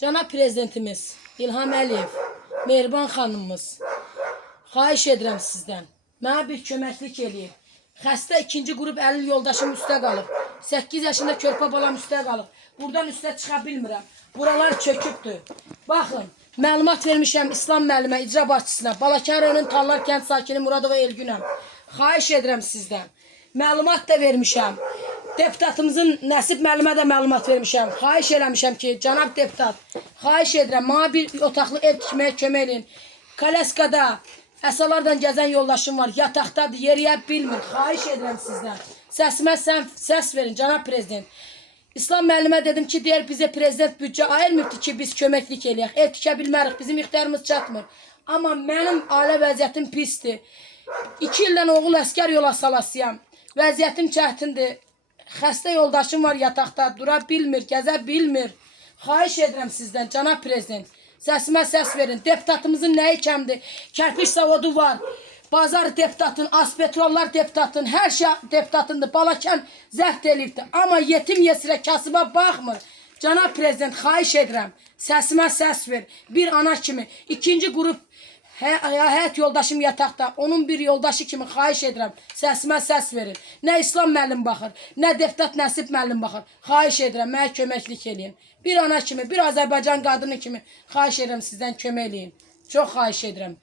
Cənab Prezidentimiz İlham Əliyev, Mehriban xanımımız, xahiş edirəm sizdən. Mənə bir köməklik eləyin. Xəstə ikinci qrup 50 yoldaşım üstə qalıb. 8 yaşında körpə balam üstə qalıb. Buradan üstə çıxa bilmirəm. Buralar çökübdür. Baxın, məlumat vermişəm İslam müəllimə, icra başçısına. Balakən rayonunun Tallar kənd sakini Muradova Elgünəm. Xahiş edirəm sizdən. Məlumat da vermişəm. Deputatımızın Nəsib müəllimə də məlumat vermişəm. Xahiş eləmişəm ki, cənab deputat, xahiş edirəm, mənə bir otaqlı ev tikməyə kömək edin. Kalaskada əsalardan gəzən yoldaşım var, yataqdadır, yeriyə bilmir. Xahiş edirəm sizdən. Səsimə səs verin, cənab prezident. İslam müəllimə dedim ki, deyər bizə prezident büdcə ayırmırdı ki, biz köməklik eləyək. Ev tikə bilmərik, bizim ixtiyarımız çatmır. Amma mənim ailə vəziyyətim pisdir. 2 ildən oğul əskər yola salasıyam. Vəziyyətim çətindir. Xəstə yoldaşım var yataqda, dura bilmir, gəzə bilmir. Xahiş edirəm sizdən, cənab prezident. Səsimə səs verin. Deputatımızın nəyi kəmdir? Kərpiç zavodu var. Bazar deputatın, Aspetrollar deputatın, hər şey deputatındır. Balakən zəbt eləyibdir. Amma yetim yesirə, kasıba baxmır. Cənab prezident, xahiş edirəm. Səsimə səs ver. Bir ana kimi. İkinci qrup həyat yoldaşım yataqda. Onun bir yoldaşı kimi xahiş edirəm. Səsimə səs verin. Nə İslam müəllim baxır, nə deputat Nəsib müəllim baxır. Xahiş edirəm, mənə köməklik eləyin. Bir ana kimi, bir Azərbaycan qadını kimi xahiş edirəm sizdən kömək eləyin. Çox xahiş edirəm.